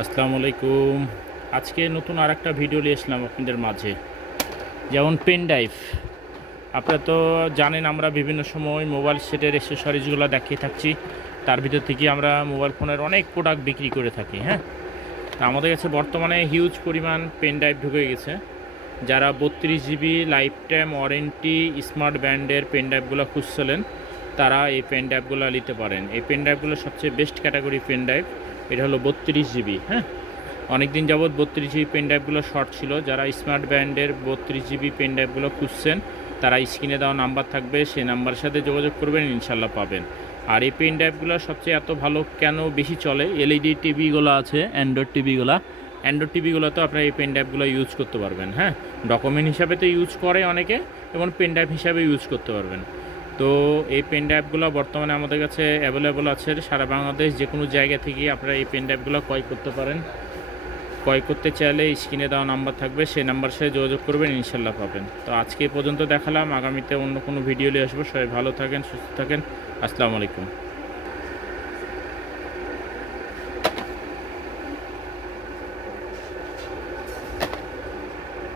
আসসালামু আলাইকুম। আজকে নতুন আর একটা ভিডিও নিয়ে আসলাম আপনাদের মাঝে। যেমন পেন ড্রাইভ আপনারা তো জানেন আমরা বিভিন্ন সময় মোবাইল সেটের অ্যাক্সেসরিজগুলো দেখিয়ে থাকছি। তার ভিতর থেকে আমরা মোবাইল ফোনের অনেক প্রোডাক্ট বিক্রি করে থাকি হ্যাঁ? আমাদের কাছে বর্তমানে হিউজ পরিমাণ পেন ড্রাইভ ঢুকে গেছে। যারা বত্রিশ GB lifetime warranty smart ব্র্যান্ডের পেন ড্রাইভগুলো খুঁজছিলেন তারা এই পেন ড্রাইভগুলো নিতে পারেন। এই পেন ড্রাইভগুলো সবচেয়ে বেস্ট ক্যাটাগরি পেন ড্রাইভ এটা হলো বত্রিশ জিবি হ্যাঁ? অনেক দিন যাবৎ বত্রিশ জিবি পেন ড্রাইভগুলো শর্ট ছিল। যারা স্মার্ট ব্র্যান্ডের বত্রিশ জিবি পেন ড্রাইভগুলো খুঁজছেন, তারা স্ক্রিনে দেওয়া নাম্বার থাকবে, সেই নাম্বারের সাথে যোগাযোগ করবেন, ইনশাল্লাহ পাবেন। আর এই পেন ড্রাইভগুলো সবচেয়ে এত ভালো কেন বেশি চলে? এলইডি টিভিগুলো আছে অ্যান্ড্রয়েড টিভিগুলো অ্যান্ড্রয়েড টিভিগুলোতে আপনারা এই পেন ড্রাইভগুলো ইউজ করতে পারবেন হ্যাঁ? ডকুমেন্ট হিসাবে তো ইউজ করে অনেকে, এবং পেন ড্রাইভ হিসাবে ইউজ করতে পারবেন। তো এই পেন ড্রাইভগুলো বর্তমানে আমাদের কাছে অ্যাভেলেবল আছে সারা বাংলাদেশ যে কোনো জায়গা থেকে আপনারা এই পেন ড্রাইভগুলো ক্রয় করতে পারেন। ক্রয় করতে চাইলে স্ক্রিনে দেওয়া নাম্বার থাকবে, সেই নাম্বার সাথে যোগাযোগ করবেন ইনশাল্লাহ পাবেন। তো আজকে পর্যন্ত দেখালাম, আগামীতে অন্য কোনো ভিডিও নিয়ে আসব। সবাই ভালো থাকেন, সুস্থ থাকেন। আসসালামু আলাইকুম।